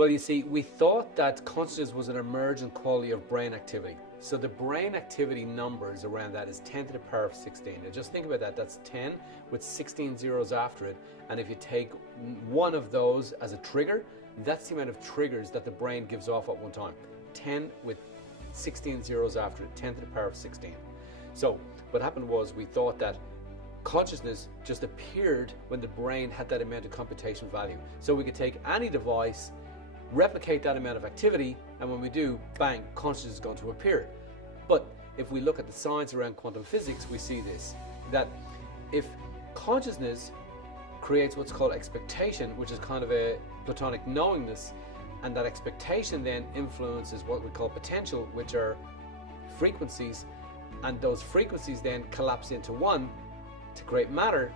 Well, you see, we thought that consciousness was an emergent quality of brain activity. So the brain activity numbers around that is 10 to the power of 16. Now just think about that. That's 10 with 16 zeros after it. And if you take one of those as a trigger, that's the amount of triggers that the brain gives off at one time. 10 with 16 zeros after it, 10 to the power of 16. So what happened was we thought that consciousness just appeared when the brain had that amount of computation value. So we could take any device, replicate that amount of activity, and when we do, bang, consciousness is going to appear. But if we look at the science around quantum physics, we see this, that if consciousness creates what's called expectation, which is kind of a Platonic knowingness, and that expectation then influences what we call potential, which are frequencies, and those frequencies then collapse into one to create matter,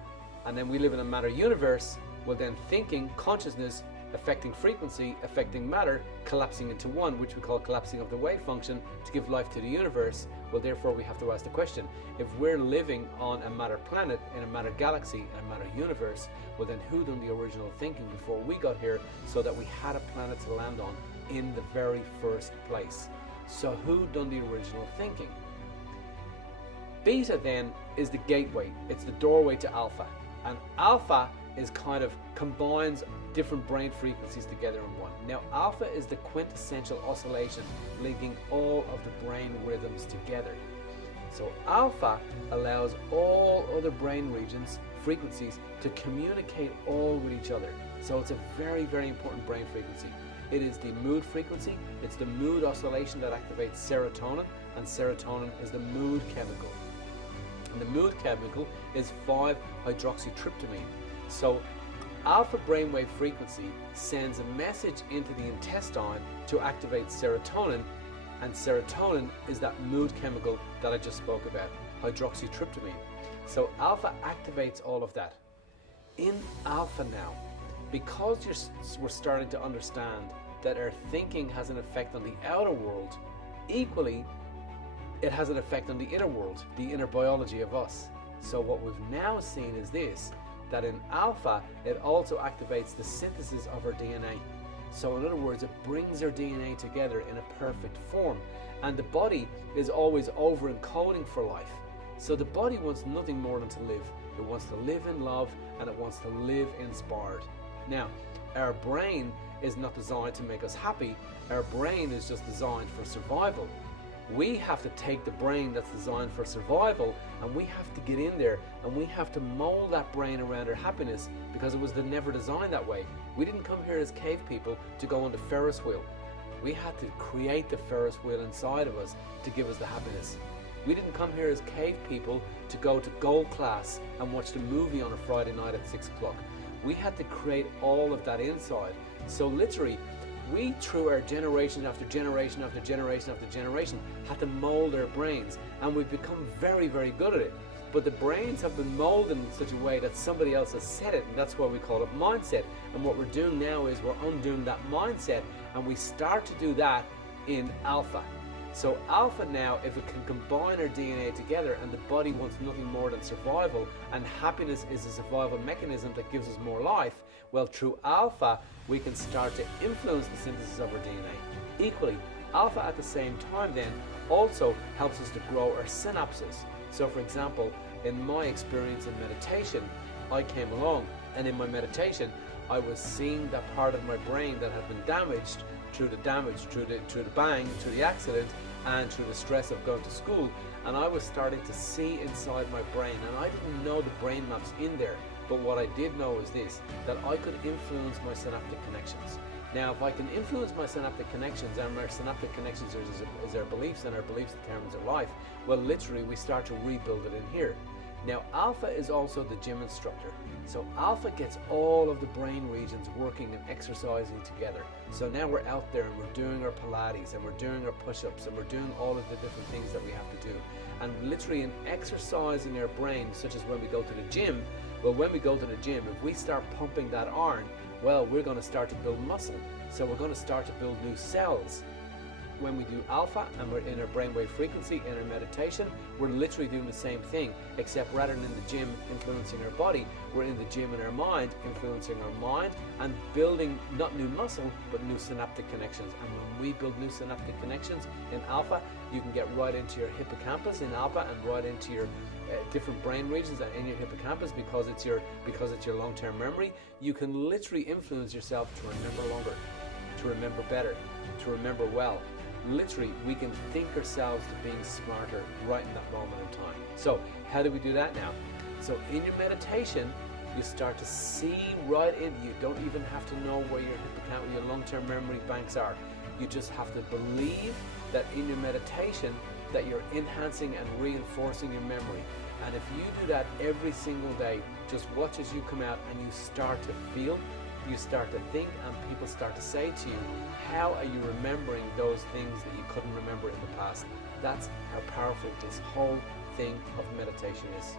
and then we live in a matter universe. Well, then thinking, consciousness, affecting frequency, affecting matter, collapsing into one, which we call collapsing of the wave function to give life to the universe. Well, therefore we have to ask the question, if we're living on a matter planet, in a matter galaxy, in a matter universe, well then who done the original thinking before we got here so that we had a planet to land on in the very first place? So who done the original thinking? Beta then is the gateway, it's the doorway to alpha, and alpha is kind of combines different brain frequencies together in one. Now alpha is the quintessential oscillation linking all of the brain rhythms together. So alpha allows all other brain regions, frequencies, to communicate all with each other. So it's a very, very important brain frequency. It is the mood frequency, it's the mood oscillation that activates serotonin, and serotonin is the mood chemical. And the mood chemical is 5-hydroxytryptamine. So alpha brainwave frequency sends a message into the intestine to activate serotonin, and serotonin is that mood chemical that I just spoke about, hydroxytryptamine. So alpha activates all of that. In alpha now, because we're starting to understand that our thinking has an effect on the outer world, equally it has an effect on the inner world, the inner biology of us. So what we've now seen is this, that in alpha, it also activates the synthesis of our DNA. So in other words, it brings our DNA together in a perfect form. And the body is always over encoding for life. So the body wants nothing more than to live. It wants to live in love, and it wants to live inspired. Now, our brain is not designed to make us happy. Our brain is just designed for survival. We have to take the brain that's designed for survival, and we have to get in there and we have to mold that brain around our happiness, because it was never designed that way. We didn't come here as cave people to go on the Ferris wheel. We had to create the Ferris wheel inside of us to give us the happiness. We didn't come here as cave people to go to gold class and watch the movie on a Friday night at 6 o'clock. We had to create all of that inside. So literally, we, through our generation after generation after generation after generation, had to mold our brains, and we've become very, very good at it. But the brains have been molded in such a way that somebody else has said it, and that's why we call it mindset. And what we're doing now is we're undoing that mindset, and we start to do that in alpha. So alpha now, if it can combine our DNA together, and the body wants nothing more than survival, and happiness is a survival mechanism that gives us more life, well, through alpha, we can start to influence the synthesis of our DNA. Equally, alpha at the same time then also helps us to grow our synapses. So for example, in my experience in meditation, I came along, and in my meditation, I was seeing that part of my brain that had been damaged through the damage, through the bang, through the accident, and through the stress of going to school. And I was starting to see inside my brain, and I didn't know the brain maps in there. But what I did know is this, that I could influence my synaptic connections. Now, if I can influence my synaptic connections, and our synaptic connections is our beliefs, and our beliefs determines our life, well, literally, we start to rebuild it in here. Now, alpha is also the gym instructor. So alpha gets all of the brain regions working and exercising together. So now we're out there and we're doing our Pilates, and we're doing our push-ups, and we're doing all of the different things that we have to do. And literally in exercising our brain, such as when we go to the gym, well, when we go to the gym, if we start pumping that iron, well, we're going to start to build muscle. So we're going to start to build new cells. when we do alpha and we're in our brainwave frequency in our meditation, we're literally doing the same thing, except rather than in the gym influencing our body, we're in the gym in our mind, influencing our mind and building not new muscle, but new synaptic connections. And when we build new synaptic connections in alpha, you can get right into your hippocampus in alpha and right into your different brain regions and in your hippocampus because it's your long-term memory. You can literally influence yourself to remember longer, to remember better, to remember well. Literally, we can think ourselves to being smarter right in that moment in time. So how do we do that now? So in your meditation, you start to see right in, you don't even have to know where your hippocampus, your long-term memory banks are. You just have to believe that in your meditation that you're enhancing and reinforcing your memory. And if you do that every single day, just watch as you come out and you start to feel, you start to think, and people start to say to you, how are you remembering those things that you couldn't remember in the past? That's how powerful this whole thing of meditation is.